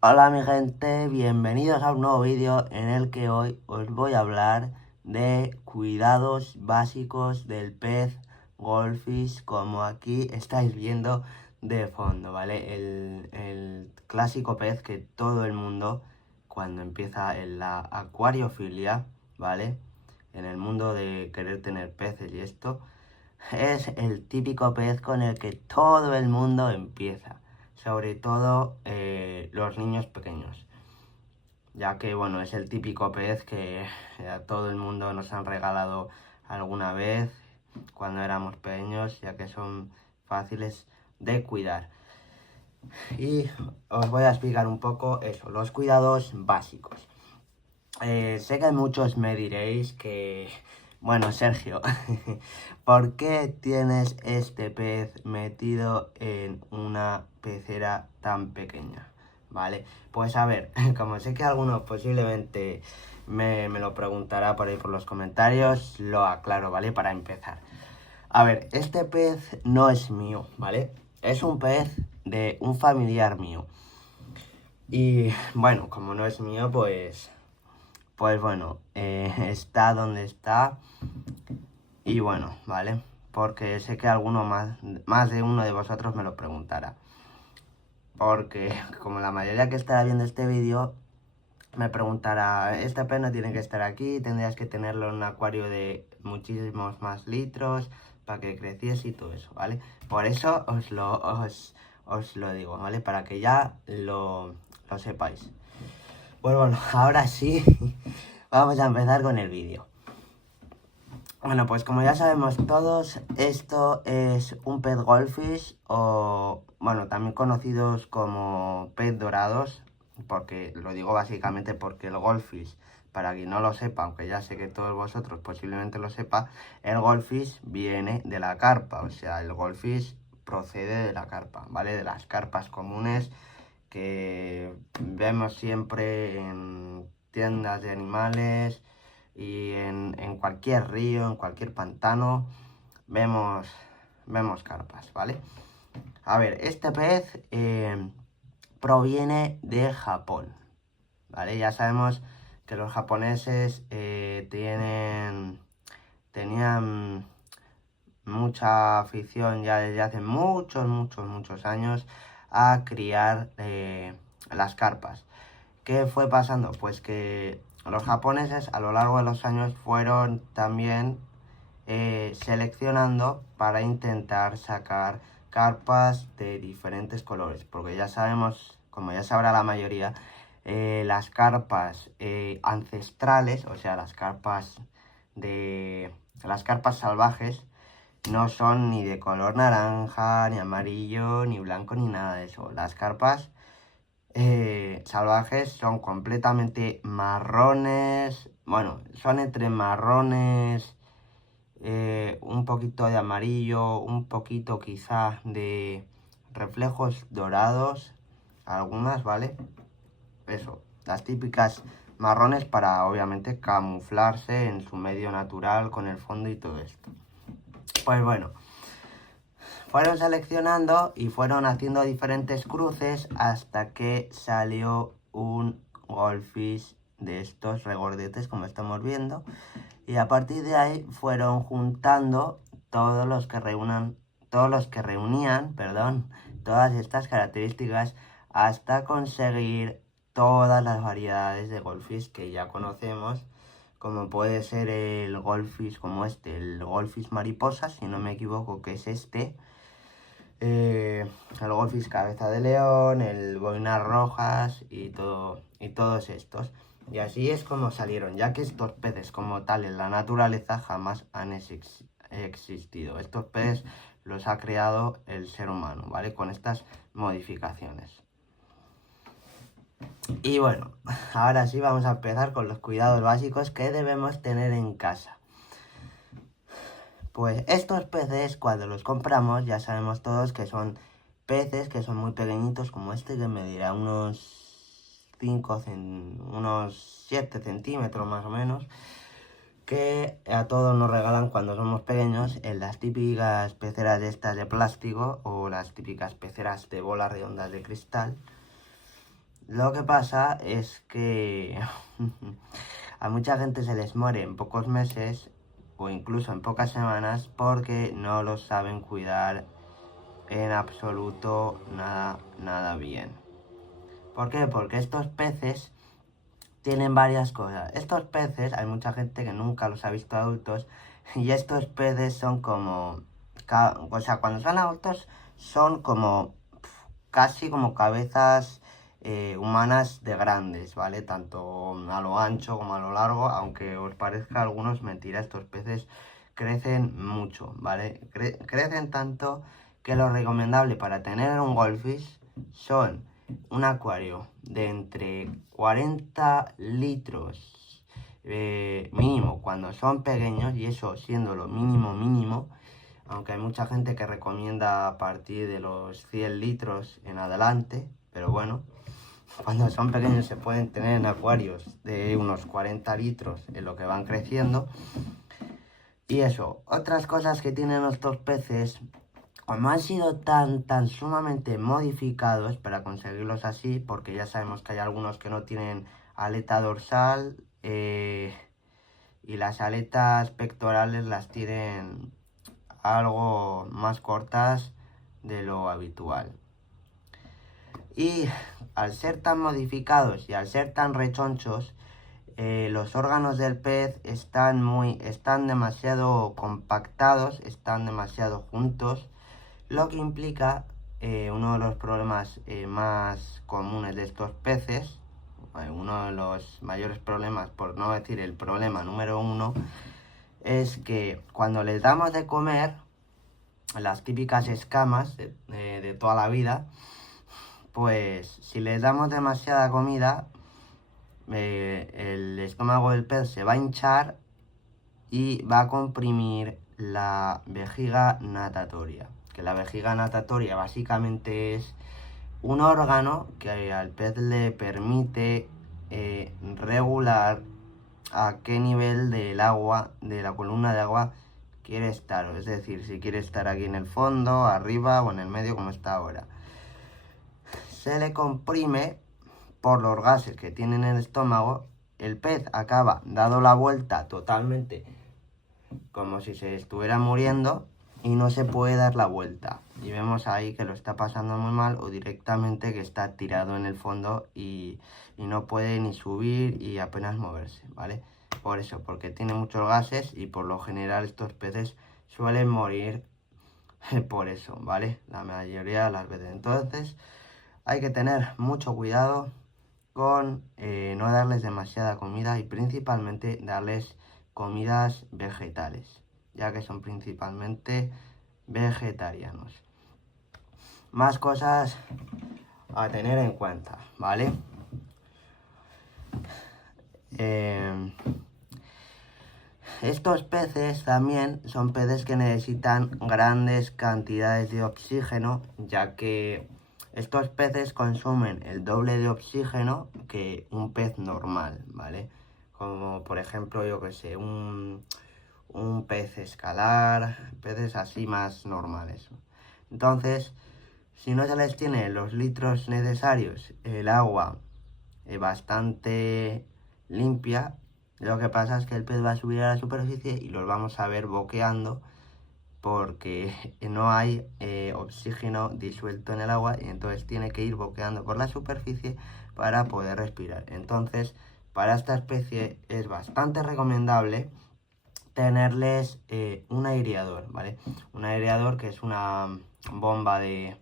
Hola mi gente, bienvenidos a un nuevo vídeo en el que hoy os voy a hablar de cuidados básicos del pez goldfish, como aquí estáis viendo de fondo, ¿vale? El clásico pez que todo el mundo, cuando empieza en la acuariofilia, ¿vale? En el mundo de querer tener peces y esto, es el típico pez con el que todo el mundo empieza, sobre todo los niños pequeños, ya que bueno, es el típico pez que a todo el mundo nos han regalado alguna vez cuando éramos pequeños, ya que son fáciles de cuidar. Y os voy a explicar un poco eso, los cuidados básicos. Sé que muchos me diréis que, bueno, Sergio, ¿por qué tienes este pez metido en una pecera tan pequeña? ¿Vale? Pues a ver, como sé que alguno posiblemente me lo preguntará por ahí por los comentarios, lo aclaro, ¿vale? Para empezar. A ver, este pez no es mío, ¿vale? Es un pez de un familiar mío. Y bueno, como no es mío, pues bueno, está donde está y bueno, ¿vale? Porque sé que alguno más de uno de vosotros me lo preguntará. Porque como la mayoría que estará viendo este vídeo me preguntará, este pez no tiene que estar aquí, tendrías que tenerlo en un acuario de muchísimos más litros para que creciese y todo eso, ¿vale? Por eso os lo digo, ¿vale? Para que ya lo sepáis. Pues bueno, ahora sí, vamos a empezar con el vídeo. Bueno, pues como ya sabemos todos, esto es un pez goldfish o, bueno, también conocidos como pez dorados, porque lo digo básicamente porque el goldfish, para quien no lo sepa, aunque ya sé que todos vosotros posiblemente lo sepa, el goldfish viene de la carpa, o sea, el goldfish procede de la carpa, ¿vale? De las carpas comunes que vemos siempre en tiendas de animales y en cualquier río, en cualquier pantano, vemos carpas, ¿vale? A ver, este pez proviene de Japón, ¿vale? Ya sabemos que los japoneses tenían mucha afición ya desde hace muchos años a criar las carpas. ¿Qué fue pasando? Pues que los japoneses a lo largo de los años fueron también seleccionando para intentar sacar carpas de diferentes colores, porque ya sabemos, como ya sabrá la mayoría, las carpas ancestrales, o sea, las carpas salvajes, no son ni de color naranja, ni amarillo, ni blanco, ni nada de eso. Las carpas salvajes son completamente marrones, bueno, son entre marrones, un poquito de amarillo, un poquito quizá de reflejos dorados, algunas, ¿vale? Eso, las típicas marrones para obviamente camuflarse en su medio natural con el fondo y todo esto. Pues bueno, fueron seleccionando y fueron haciendo diferentes cruces hasta que salió un goldfish de estos regordetes como estamos viendo, y a partir de ahí fueron juntando todos los que reunían, perdón, todas estas características hasta conseguir todas las variedades de goldfish que ya conocemos, como puede ser el goldfish como este, el goldfish mariposa, si no me equivoco, que es este, el goldfish cabeza de león, el boinas rojas y todos estos. Y así es como salieron, ya que estos peces como tal en la naturaleza jamás han existido. Estos peces los ha creado el ser humano, ¿vale? Con estas modificaciones. Y bueno, ahora sí vamos a empezar con los cuidados básicos que debemos tener en casa. Pues estos peces cuando los compramos ya sabemos todos que son peces que son muy pequeñitos, como este que medirá unos 7 centímetros más o menos, que a todos nos regalan cuando somos pequeños en las típicas peceras de estas de plástico o las típicas peceras de bolas redondas de cristal. Lo que pasa es que a mucha gente se les muere en pocos meses o incluso en pocas semanas porque no los saben cuidar en absoluto nada bien. ¿Por qué? Porque estos peces tienen varias cosas. Estos peces, hay mucha gente que nunca los ha visto adultos y estos peces son como... O sea, cuando son adultos son como casi como cabezas humanas de grandes, ¿vale? Tanto a lo ancho como a lo largo, aunque os parezca a algunos mentira, estos peces crecen mucho, ¿vale? Crecen tanto que lo recomendable para tener un goldfish son un acuario de entre 40 litros mínimo cuando son pequeños, y eso siendo lo mínimo, aunque hay mucha gente que recomienda a partir de los 100 litros en adelante, pero bueno, cuando son pequeños se pueden tener en acuarios de unos 40 litros en lo que van creciendo. Y eso, otras cosas que tienen estos peces, como han sido tan sumamente modificados para conseguirlos así, porque ya sabemos que hay algunos que no tienen aleta dorsal y las aletas pectorales las tienen algo más cortas de lo habitual. Y al ser tan modificados y al ser tan rechonchos, los órganos del pez están demasiado compactados, están demasiado juntos, lo que implica uno de los problemas más comunes de estos peces, uno de los mayores problemas, por no decir el problema número uno, es que cuando les damos de comer, las típicas escamas de toda la vida, pues si les damos demasiada comida, el estómago del pez se va a hinchar y va a comprimir la vejiga natatoria. Que la vejiga natatoria básicamente es un órgano que al pez le permite regular a qué nivel del agua, de la columna de agua, quiere estar. Es decir, si quiere estar aquí en el fondo, arriba o en el medio como está ahora. Se le comprime por los gases que tiene en el estómago. El pez acaba dado la vuelta totalmente como si se estuviera muriendo y no se puede dar la vuelta. Y vemos ahí que lo está pasando muy mal o directamente que está tirado en el fondo y no puede ni subir y apenas moverse, ¿vale? Por eso, porque tiene muchos gases y por lo general estos peces suelen morir por eso, ¿vale? La mayoría de las veces. Entonces hay que tener mucho cuidado con no darles demasiada comida y principalmente darles comidas vegetales, ya que son principalmente vegetarianos. Más cosas a tener en cuenta, ¿vale? Estos peces también son peces que necesitan grandes cantidades de oxígeno, ya que estos peces consumen el doble de oxígeno que un pez normal, ¿vale? Como por ejemplo, yo que sé, un pez escalar, peces así más normales. Entonces, si no se les tiene los litros necesarios, el agua bastante limpia, lo que pasa es que el pez va a subir a la superficie y los vamos a ver boqueando porque no hay oxígeno disuelto en el agua y entonces tiene que ir boqueando por la superficie para poder respirar. Entonces, para esta especie es bastante recomendable tenerles un aireador, ¿vale? Un aireador que es una bomba de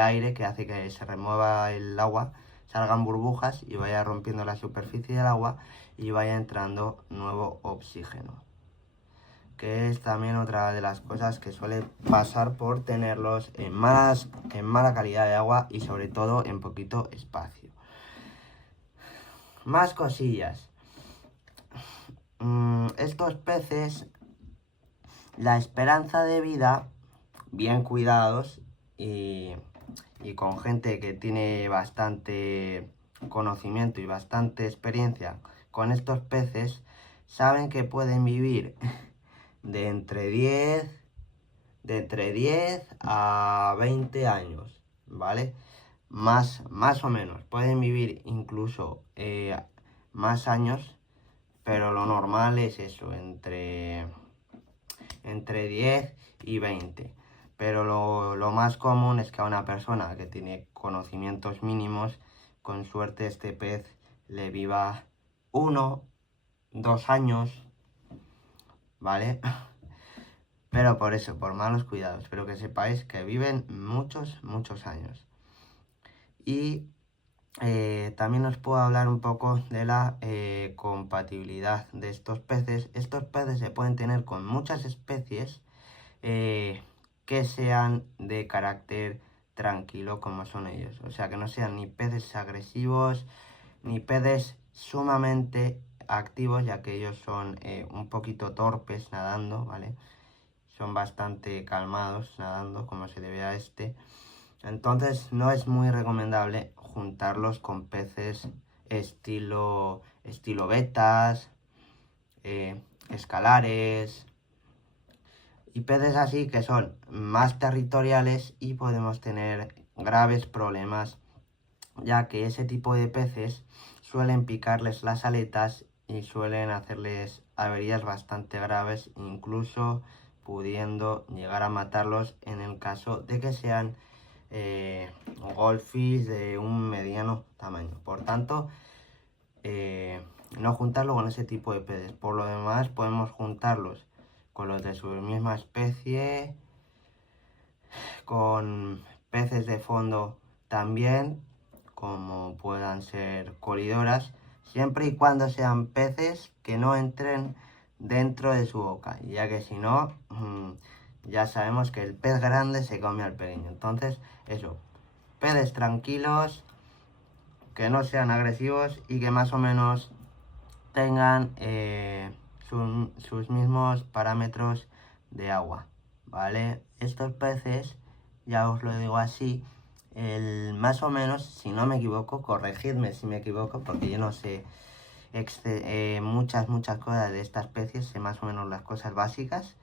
aire que hace que se remueva el agua, salgan burbujas y vaya rompiendo la superficie del agua y vaya entrando nuevo oxígeno, que es también otra de las cosas que suele pasar por tenerlos en mala calidad de agua y sobre todo en poquito espacio. Más cosillas. Estos peces, la esperanza de vida, bien cuidados y con gente que tiene bastante conocimiento y bastante experiencia con estos peces, saben que pueden vivir de entre 10 a 20 años, ¿vale? más o menos. Pueden vivir incluso más años, pero lo normal es eso, entre 10 y 20. Pero lo más común es que a una persona que tiene conocimientos mínimos, con suerte este pez le viva 1, 2 años, ¿vale? Pero por eso, por malos cuidados. Pero que sepáis que viven muchos años. Y también os puedo hablar un poco de la compatibilidad de estos peces. Estos peces se pueden tener con muchas especies que sean de carácter tranquilo como son ellos. O sea, que no sean ni peces agresivos, ni peces sumamente activos, ya que ellos son un poquito torpes nadando, ¿vale? Son bastante calmados nadando, como se debe a este. Entonces no es muy recomendable juntarlos con peces estilo vetas, escalares y peces así que son más territoriales y podemos tener graves problemas, ya que ese tipo de peces suelen picarles las aletas y suelen hacerles averías bastante graves, incluso pudiendo llegar a matarlos en el caso de que sean goldfish de un mediano tamaño. Por tanto, no juntarlo con ese tipo de peces. Por lo demás, podemos juntarlos con los de su misma especie, con peces de fondo también, como puedan ser colidoras, siempre y cuando sean peces que no entren dentro de su boca, ya que si no, ya sabemos que el pez grande se come al pequeño. Entonces, eso, peces tranquilos, que no sean agresivos y que más o menos tengan sus mismos parámetros de agua, ¿vale? Estos peces, ya os lo digo así, más o menos, si no me equivoco, corregidme si me equivoco, porque yo no sé muchas cosas de esta especie, sé más o menos las cosas básicas.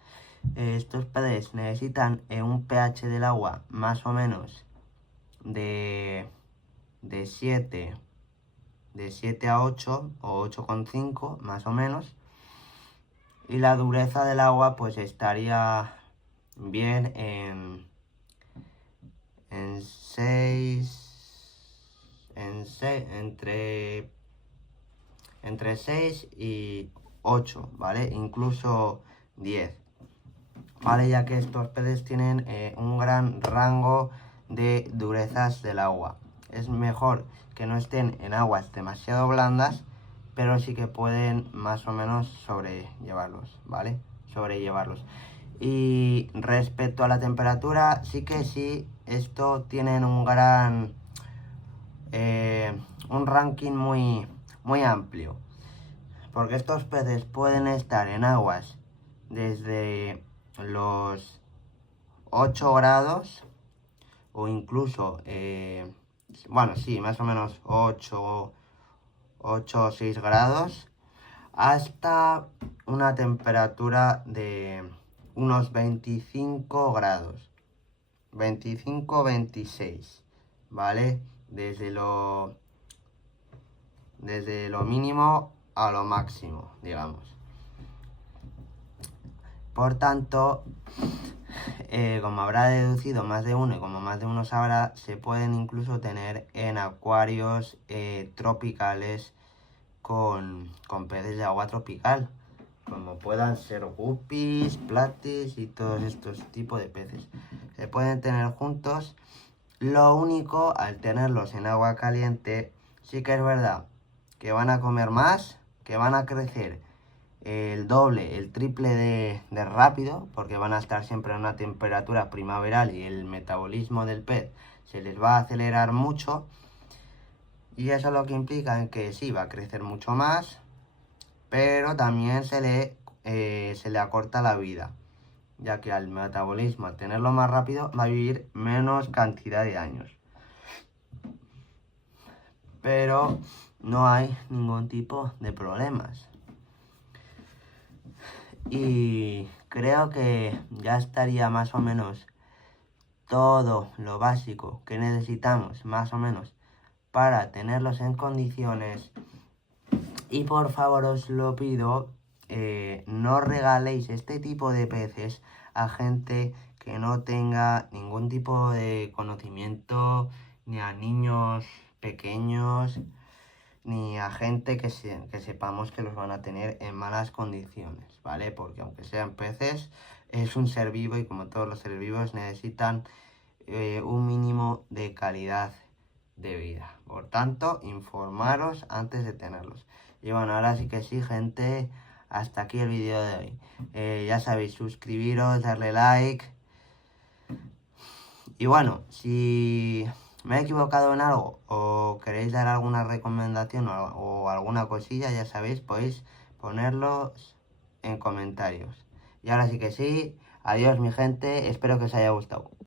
Estos peces necesitan un pH del agua más o menos de 7 a 8 o 8,5 más o menos. Y la dureza del agua pues estaría bien en 6, entre 6 y 8, ¿vale? Incluso 10, ¿vale? Ya que estos peces tienen un gran rango de durezas del agua. Es mejor que no estén en aguas demasiado blandas, pero sí que pueden más o menos sobrellevarlos, ¿vale? Sobrellevarlos. Y respecto a la temperatura, sí, esto tienen un gran... un ranking muy amplio. Porque estos peces pueden estar en aguas desde los 8 grados o incluso, bueno, sí, más o menos 8 o 6 grados, hasta una temperatura de unos 25 grados, 25-26, ¿vale? Desde lo mínimo a lo máximo, digamos. Por tanto, como habrá deducido más de uno y como más de uno sabrá, se pueden incluso tener en acuarios tropicales con peces de agua tropical, como puedan ser guppies, platis y todos estos tipos de peces. Se pueden tener juntos. Lo único, al tenerlos en agua caliente, sí que es verdad que van a comer más, que van a crecer el doble, el triple de rápido, porque van a estar siempre a una temperatura primaveral y el metabolismo del pez se les va a acelerar mucho. Y eso lo que implica en que sí, va a crecer mucho más, pero también se le acorta la vida, ya que al metabolismo, al tenerlo más rápido, va a vivir menos cantidad de años. Pero no hay ningún tipo de problemas. Y creo que ya estaría más o menos todo lo básico que necesitamos, más o menos, para tenerlos en condiciones. Y por favor os lo pido, no regaléis este tipo de peces a gente que no tenga ningún tipo de conocimiento, ni a niños pequeños, ni a gente que sepamos que los van a tener en malas condiciones, ¿vale? Porque aunque sean peces, es un ser vivo y como todos los seres vivos necesitan un mínimo de calidad de vida. Por tanto, informaros antes de tenerlos. Y bueno, ahora sí que sí, gente, hasta aquí el vídeo de hoy. Ya sabéis, suscribiros, darle like. Y bueno, si me he equivocado en algo o queréis dar alguna recomendación o alguna cosilla, ya sabéis, podéis ponerlos en comentarios. Y ahora sí que sí, adiós mi gente, espero que os haya gustado.